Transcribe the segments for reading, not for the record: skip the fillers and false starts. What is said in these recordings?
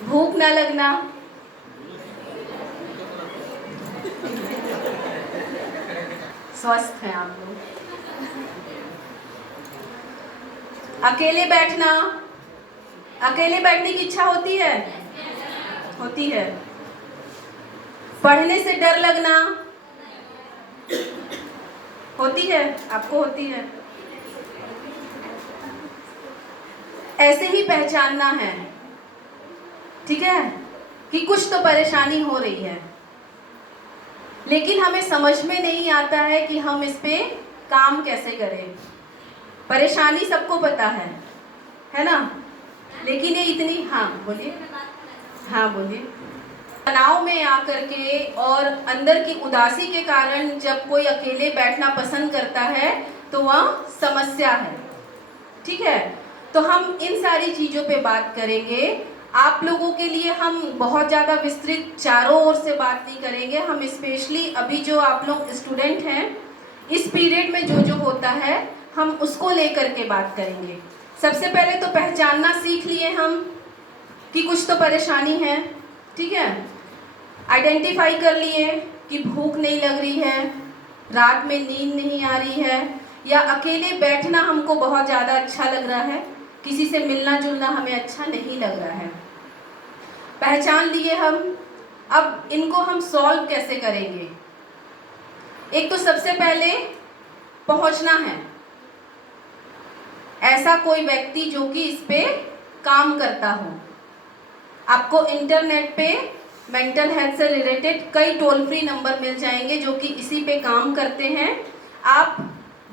भूख ना लगना, स्वस्थ हैं आप लोग। अकेले बैठना, अकेले बैठने की इच्छा होती है? होती है। पढ़ने से डर लगना, होती है? आपको होती है? ऐसे ही पहचानना है, ठीक है, कि कुछ तो परेशानी हो रही है, लेकिन हमें समझ में नहीं आता है कि हम इस पे काम कैसे करें। परेशानी सबको पता है ना? लेकिन ये इतनी, हाँ बोलिए, हाँ बोलिए। तनाव में आकर के और अंदर की उदासी के कारण जब कोई अकेले बैठना पसंद करता है तो वह समस्या है, ठीक है। तो हम इन सारी चीज़ों पे बात करेंगे। आप लोगों के लिए हम बहुत ज़्यादा विस्तृत चारों ओर से बात नहीं करेंगे। हम स्पेशली अभी जो आप लोग स्टूडेंट हैं, इस पीरियड में जो जो होता है हम उसको लेकर के बात करेंगे। सबसे पहले तो पहचानना सीख लिए हम कि कुछ तो परेशानी है, ठीक है। आइडेंटिफाई कर लिए कि भूख नहीं लग रही है, रात में नींद नहीं आ रही है, या अकेले बैठना हमको बहुत ज़्यादा अच्छा लग रहा है, किसी से मिलना जुलना हमें अच्छा नहीं लग रहा है। पहचान लिए हम। अब इनको हम सॉल्व कैसे करेंगे? एक तो सबसे पहले पहुंचना है, ऐसा कोई व्यक्ति जो कि इस पे काम करता हो। आपको इंटरनेट पे मेंटल हेल्थ से रिलेटेड कई टोल फ्री नंबर मिल जाएंगे जो कि इसी पे काम करते हैं। आप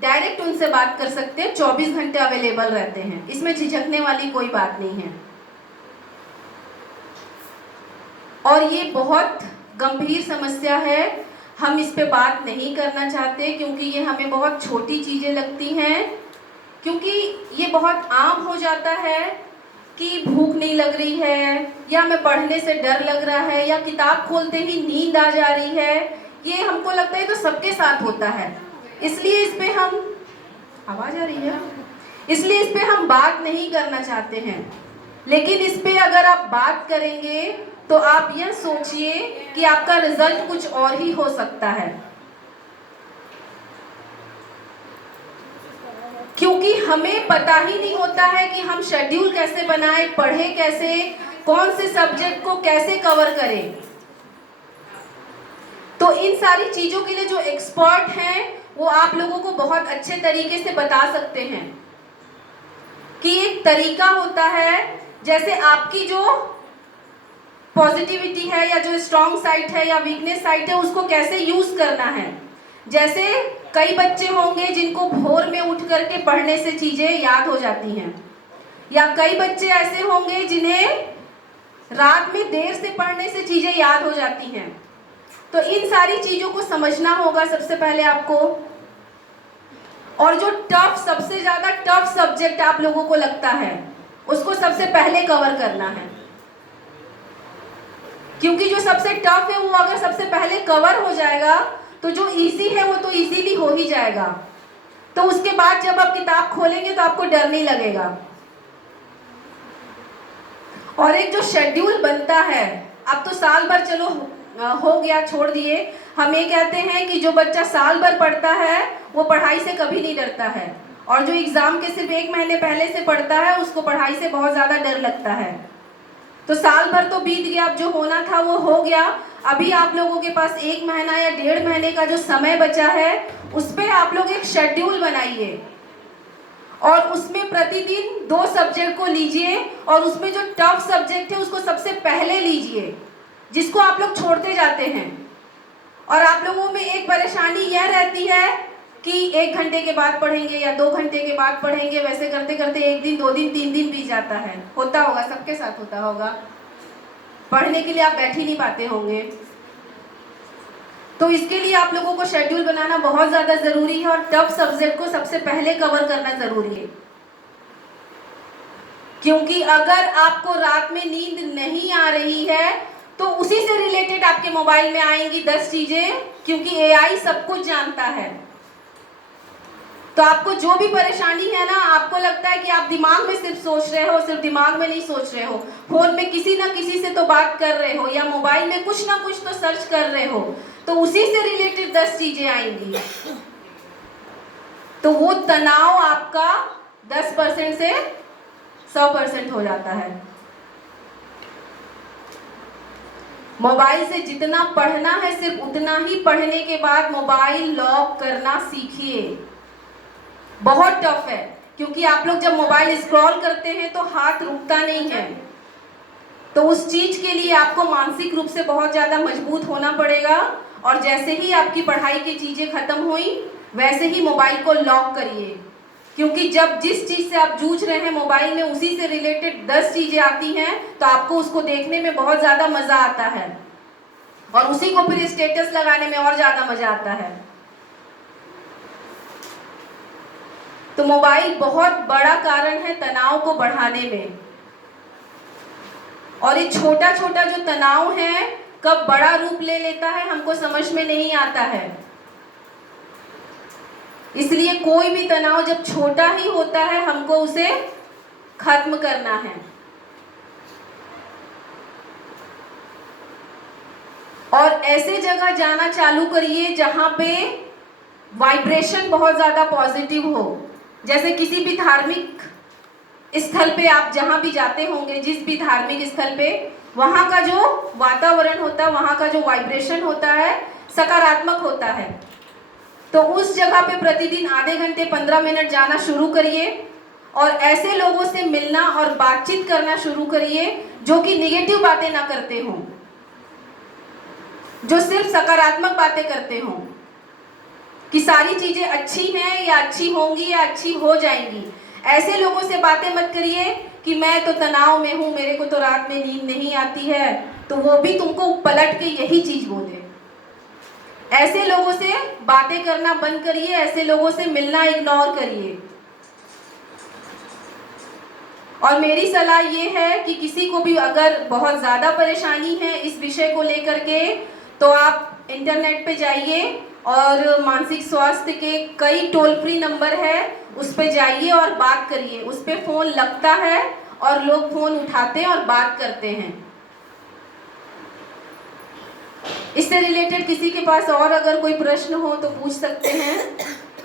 डायरेक्ट उनसे बात कर सकते हैं, 24 घंटे अवेलेबल रहते हैं, इसमें झिझकने वाली कोई बात नहीं है। और ये बहुत गंभीर समस्या है, हम इस पे बात नहीं करना चाहते क्योंकि ये हमें बहुत छोटी चीज़ें लगती हैं, क्योंकि ये बहुत आम हो जाता है कि भूख नहीं लग रही है, या हमें पढ़ने से डर लग रहा है, या किताब खोलते ही नींद आ जा रही है। ये हमको लगता है तो सबके साथ होता है, इसलिए इस पे हम, आवाज़ आ रही है, इसलिए इस पे हम बात नहीं करना चाहते हैं। लेकिन इस पे अगर आप बात करेंगे तो आप यह सोचिए कि आपका रिजल्ट कुछ और ही हो सकता है, क्योंकि हमें पता ही नहीं होता है कि हम शेड्यूल कैसे बनाएं, पढ़े कैसे, कौन से सब्जेक्ट को कैसे कवर करें। तो इन सारी चीज़ों के लिए जो एक्सपर्ट हैं वो आप लोगों को बहुत अच्छे तरीके से बता सकते हैं कि एक तरीका होता है, जैसे आपकी जो पॉजिटिविटी है या जो स्ट्रॉन्ग साइड है या वीकनेस साइड है उसको कैसे यूज करना है। जैसे कई बच्चे होंगे जिनको भोर में उठ करके पढ़ने से चीजें याद हो जाती हैं, या कई बच्चे ऐसे होंगे जिन्हें रात में देर से पढ़ने से चीजें याद हो जाती हैं। तो इन सारी चीजों को समझना होगा सबसे पहले आपको। और जो टफ, सबसे ज्यादा टफ सब्जेक्ट आप लोगों को लगता है उसको सबसे पहले कवर करना है, क्योंकि जो सबसे टफ है वो अगर सबसे पहले कवर हो जाएगा तो जो इजी है वो तो इजीली हो ही जाएगा। तो उसके बाद जब आप किताब खोलेंगे तो आपको डर नहीं लगेगा। और एक जो शेड्यूल बनता है, अब तो साल भर चलो हो गया, छोड़ दिए। हम ये कहते हैं कि जो बच्चा साल भर पढ़ता है वो पढ़ाई से कभी नहीं डरता है, और जो एग्जाम के सिर्फ 1 महीने पहले से पढ़ता है उसको पढ़ाई से बहुत ज़्यादा डर लगता है। तो साल भर तो बीत गया, अब जो होना था वो हो गया। अभी आप लोगों के पास 1 महीना या 1.5 महीने का जो समय बचा है उस पर आप लोग एक शेड्यूल बनाइए और उसमें प्रतिदिन 2 सब्जेक्ट को लीजिए, और उसमें जो टफ सब्जेक्ट है उसको सबसे पहले लीजिए, जिसको आप लोग छोड़ते जाते हैं। और आप लोगों में एक परेशानी यह रहती है कि 1 घंटे के बाद पढ़ेंगे या 2 घंटे के बाद पढ़ेंगे, वैसे करते करते 1 दिन, 2 दिन, 3 दिन बीत जाता है। होता होगा, सबके साथ होता होगा, पढ़ने के लिए आप बैठ ही नहीं पाते होंगे। तो इसके लिए आप लोगों को शेड्यूल बनाना बहुत ज़्यादा ज़रूरी है, और टफ सब्जेक्ट को सबसे पहले कवर करना ज़रूरी है, क्योंकि अगर आपको रात में नींद नहीं आ रही है तो उसी से रिलेटेड आपके मोबाइल में आएंगी 10 चीज़ें, क्योंकि एआई सब कुछ जानता है। तो आपको जो भी परेशानी है ना, आपको लगता है कि आप दिमाग में सिर्फ सोच रहे हो, सिर्फ दिमाग में नहीं सोच रहे हो, फोन में किसी ना किसी से तो बात कर रहे हो या मोबाइल में कुछ ना कुछ तो सर्च कर रहे हो, तो उसी से रिलेटेड 10 चीजें आएंगी। तो वो तनाव आपका 10% से 100% हो जाता है। मोबाइल से जितना पढ़ना है सिर्फ उतना ही पढ़ने के बाद मोबाइल लॉक करना सीखिए। बहुत टफ है, क्योंकि आप लोग जब मोबाइल स्क्रॉल करते हैं तो हाथ रुकता नहीं है। तो उस चीज के लिए आपको मानसिक रूप से बहुत ज्यादा मजबूत होना पड़ेगा। और जैसे ही आपकी पढ़ाई की चीजें खत्म हुई, वैसे ही मोबाइल को लॉक करिए, क्योंकि जब जिस चीज से आप जूझ रहे हैं मोबाइल में उसी से रिलेटेड 10 चीजें आती हैं, तो आपको उसको देखने में बहुत ज्यादा मजा आता है और उसी को फिर स्टेटस लगाने में और ज्यादा मजा आता है। तो मोबाइल बहुत बड़ा कारण है तनाव को बढ़ाने में। और ये छोटा छोटा जो तनाव है कब बड़ा रूप ले लेता है हमको समझ में नहीं आता है। इसलिए कोई भी तनाव जब छोटा ही होता है हमको उसे खत्म करना है। और ऐसे जगह जाना चालू करिए जहां पे वाइब्रेशन बहुत ज्यादा पॉजिटिव हो। जैसे किसी भी धार्मिक स्थल पे आप जहां भी जाते होंगे, जिस भी धार्मिक स्थल पे, वहां का जो वातावरण होता है, वहां का जो वाइब्रेशन होता है सकारात्मक होता है। तो उस जगह पे प्रतिदिन आधे घंटे 15 मिनट जाना शुरू करिए और ऐसे लोगों से मिलना और बातचीत करना शुरू करिए जो कि निगेटिव बातें ना करते हों, जो सिर्फ सकारात्मक बातें करते हों कि सारी चीजें अच्छी हैं या अच्छी होंगी या अच्छी हो जाएंगी। ऐसे लोगों से बातें मत करिए कि मैं तो तनाव में हूं, मेरे को तो रात में नींद नहीं आती है, तो वो भी तुमको पलट के यही चीज बोले। ऐसे लोगों से बातें करना बंद करिए, ऐसे लोगों से मिलना इग्नोर करिए। और मेरी सलाह ये है कि किसी को भी अगर बहुत ज़्यादा परेशानी है इस विषय को लेकर के, तो आप इंटरनेट पे जाइए और मानसिक स्वास्थ्य के कई टोल फ्री नंबर है, उस पे जाइए और बात करिए। उस पे फ़ोन लगता है और लोग फ़ोन उठाते हैं और बात करते हैं। इससे रिलेटेड किसी के पास और अगर कोई प्रश्न हो तो पूछ सकते हैं,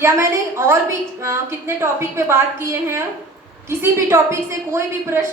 या मैंने और भी कितने टॉपिक पे बात किए हैं, किसी भी टॉपिक से कोई भी प्रश्न